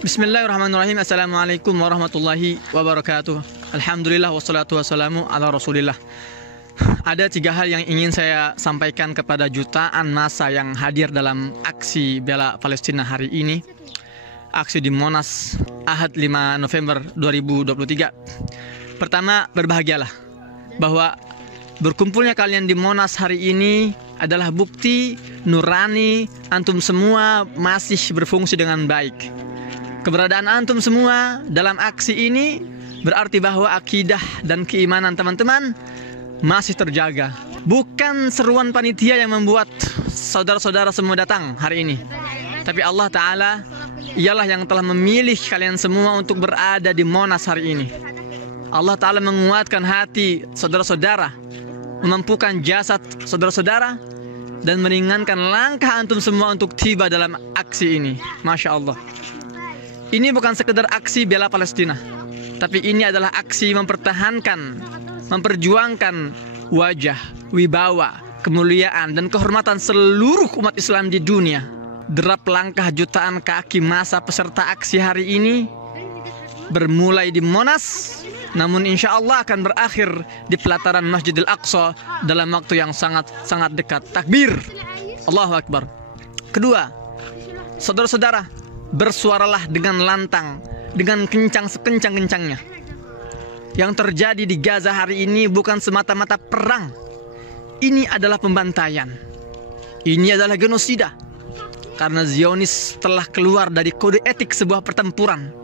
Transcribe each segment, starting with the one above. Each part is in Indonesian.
Bismillahirrahmanirrahim. Assalamualaikum warahmatullahi wabarakatuh. Alhamdulillah wassalatu wassalamu ala rasulillah. Ada 3 hal yang ingin saya sampaikan kepada jutaan massa yang hadir dalam aksi bela Palestina hari ini. Aksi di Monas Ahad 5 November 2023. Pertama, berbahagialah bahwa berkumpulnya kalian di Monas hari ini adalah bukti nurani antum semua masih berfungsi dengan baik. Keberadaan antum semua dalam aksi ini berarti bahwa akidah dan keimanan teman-teman masih terjaga. Bukan seruan panitia yang membuat saudara-saudara semua datang hari ini, tapi Allah Ta'ala ialah yang telah memilih kalian semua untuk berada di Monas hari ini. Allah Ta'ala menguatkan hati saudara-saudara, memampukan jasad saudara-saudara, dan meringankan langkah antum semua untuk tiba dalam aksi ini. Masya Allah. Ini bukan sekedar aksi bela Palestina, tapi ini adalah aksi mempertahankan, memperjuangkan wajah, wibawa, kemuliaan, dan kehormatan seluruh umat Islam di dunia. Derap langkah jutaan kaki massa peserta aksi hari ini bermulai di Monas, namun insya Allah akan berakhir di pelataran Masjidil Aqsa dalam waktu yang sangat dekat. Takbir, Allahu Akbar. Kedua, saudara-saudara, bersuaralah dengan lantang, dengan kencang sekencang-kencangnya. Yang terjadi di Gaza hari ini bukan semata-mata perang. Ini adalah pembantaian. Ini adalah genosida. Karena Zionis telah keluar dari kode etik sebuah pertempuran,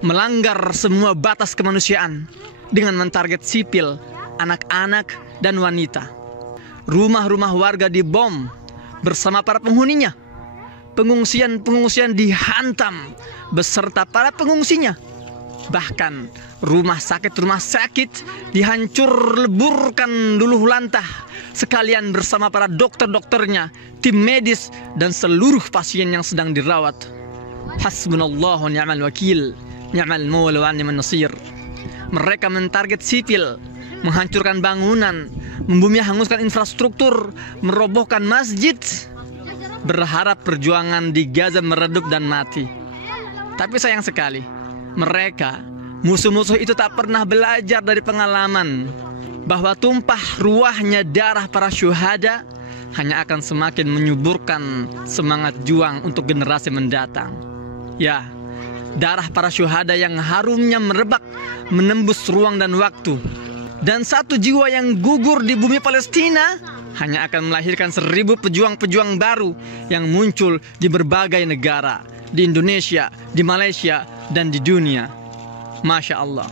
melanggar semua batas kemanusiaan dengan mentarget sipil, anak-anak, dan wanita. Rumah-rumah warga dibom bersama para penghuninya. Pengungsian dihantam beserta para pengungsinya. Bahkan rumah sakit dihancur leburkan luluh lantah, sekalian bersama para dokter-dokternya, tim medis, dan seluruh pasien yang sedang dirawat. Hasbunallahu ni'mal wakil, ni'mal maula wa ni'man nasir. Mereka mentarget sipil, menghancurkan bangunan, membumi hanguskan infrastruktur, merobohkan masjid, berharap perjuangan di Gaza meredup dan mati. Tapi sayang sekali, mereka, musuh-musuh itu tak pernah belajar dari pengalaman bahwa tumpah ruahnya darah para syuhada hanya akan semakin menyuburkan semangat juang untuk generasi mendatang. Ya, darah para syuhada yang harumnya merebak menembus ruang dan waktu. Dan satu jiwa yang gugur di bumi Palestina hanya akan melahirkan 1000 pejuang-pejuang baru yang muncul di berbagai negara, di Indonesia, di Malaysia, dan di dunia. Masya Allah.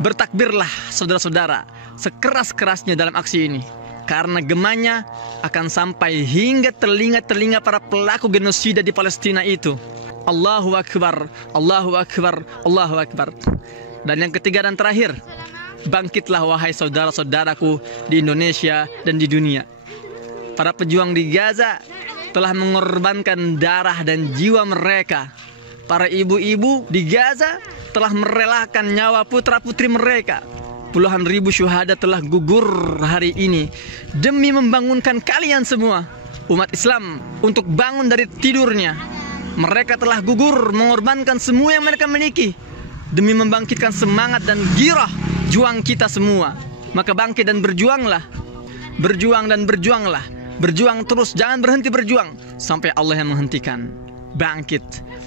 Bertakbirlah saudara-saudara sekeras-kerasnya dalam aksi ini, karena gemanya akan sampai hingga telinga-telinga para pelaku genosida di Palestina itu. Allahu Akbar, Allahu Akbar, Allahu Akbar. Dan yang ketiga dan terakhir, bangkitlah wahai saudara-saudaraku di Indonesia dan di dunia. Para pejuang di Gaza telah mengorbankan darah dan jiwa mereka. Para ibu-ibu di Gaza telah merelakan nyawa putra-putri mereka. Puluhan ribu syuhada telah gugur hari ini demi membangunkan kalian semua, umat Islam, untuk bangun dari tidurnya. Mereka telah gugur mengorbankan semua yang mereka miliki demi membangkitkan semangat dan girah juang kita semua. Maka bangkit dan berjuanglah. Berjuang dan berjuanglah. Berjuang terus, jangan berhenti berjuang sampai Allah yang menghentikan. Bangkit,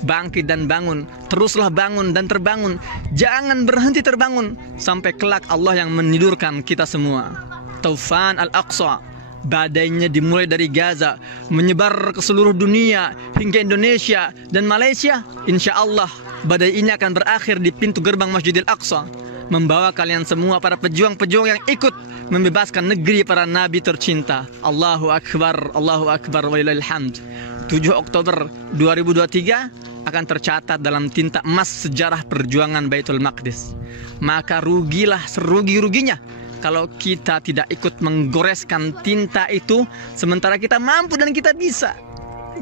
bangkit dan bangun. Teruslah bangun dan terbangun. Jangan berhenti terbangun sampai kelak Allah yang menidurkan kita semua. Taufan Al-Aqsa, badainya dimulai dari Gaza, menyebar ke seluruh dunia hingga Indonesia dan Malaysia. Insya Allah badai ini akan berakhir di pintu gerbang Masjidil Aqsa, membawa kalian semua para pejuang-pejuang yang ikut membebaskan negeri para nabi tercinta. Allahu Akbar, Allahu Akbar, walillahil hamd. 7 Oktober 2023 akan tercatat dalam tinta emas sejarah perjuangan Baitul Maqdis. Maka rugilah serugi-ruginya kalau kita tidak ikut menggoreskan tinta itu, sementara kita mampu dan kita bisa.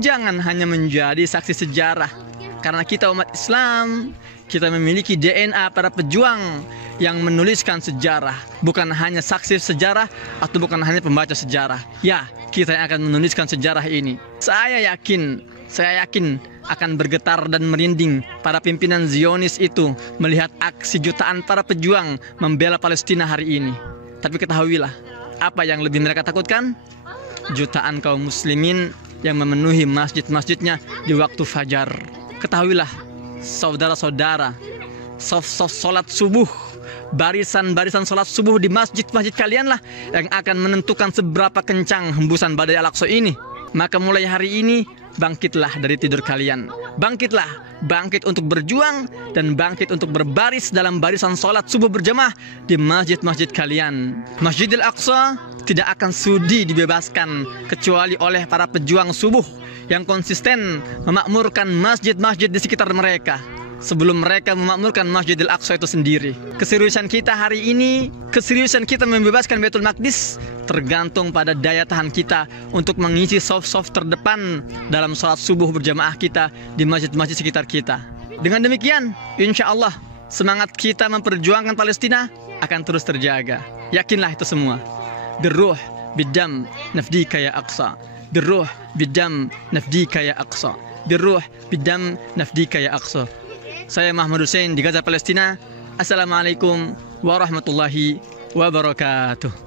Jangan hanya menjadi saksi sejarah, karena kita umat Islam, kita memiliki DNA para pejuang yang menuliskan sejarah, bukan hanya saksi sejarah atau bukan hanya pembaca sejarah. Ya, kita yang akan menuliskan sejarah ini. Saya yakin akan bergetar dan merinding para pimpinan Zionis itu melihat aksi jutaan para pejuang membela Palestina hari ini. Tapi ketahuilah, apa yang lebih mereka takutkan? Jutaan kaum muslimin yang memenuhi masjid-masjidnya di waktu fajar. Ketahuilah, saudara-saudara, solat subuh, barisan-barisan solat subuh di masjid-masjid kalianlah yang akan menentukan seberapa kencang hembusan badai Al-Aqsa ini. Maka mulai hari ini, bangkitlah dari tidur kalian. Bangkitlah, bangkit untuk berjuang dan bangkit untuk berbaris dalam barisan solat subuh berjamaah di masjid-masjid kalian. Masjidil Aqsa tidak akan sudi dibebaskan kecuali oleh para pejuang subuh yang konsisten memakmurkan masjid-masjid di sekitar mereka sebelum mereka memakmurkan Masjidil Aqsa itu sendiri. Keseriusan kita hari ini, keseriusan kita membebaskan Baitul Maqdis tergantung pada daya tahan kita untuk mengisi saf-saf terdepan dalam sholat subuh berjamaah kita di masjid-masjid sekitar kita. Dengan demikian, insya Allah semangat kita memperjuangkan Palestina akan terus terjaga. Yakinlah itu semua. Birruh bidam nafdika ya Aqsa. Birruh bidam nafdika ya Aqsa. Birruh bidam nafdika ya Aqsa. Saya Mahmud Hussein di Gaza, Palestina. Assalamualaikum warahmatullahi wabarakatuh.